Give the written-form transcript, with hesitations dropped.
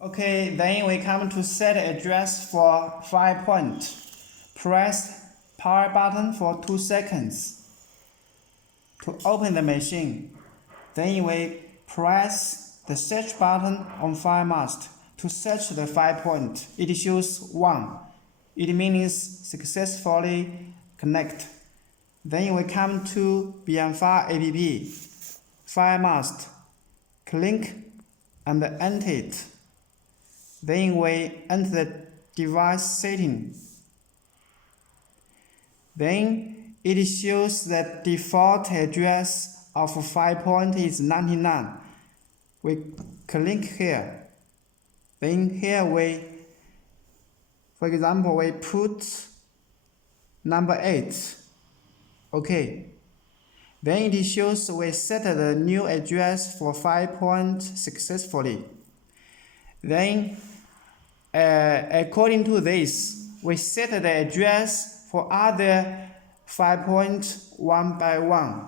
Okay, then we come to set address for 5 point. Press power button for 2 seconds to open the machine. Then we press the search button on FireMask to search the 5 point. It shows 1. It means successfully connect. Then we come to Beyondfire App, FireMask, click and enter it. Then we enter the device setting. Then it shows that default address of 5 point is 99. We click here. Then here for example, we put number 8. Okay. Then it shows we set the new address for 5 point successfully. Then, according to this, we set the address for other 5 point one by one.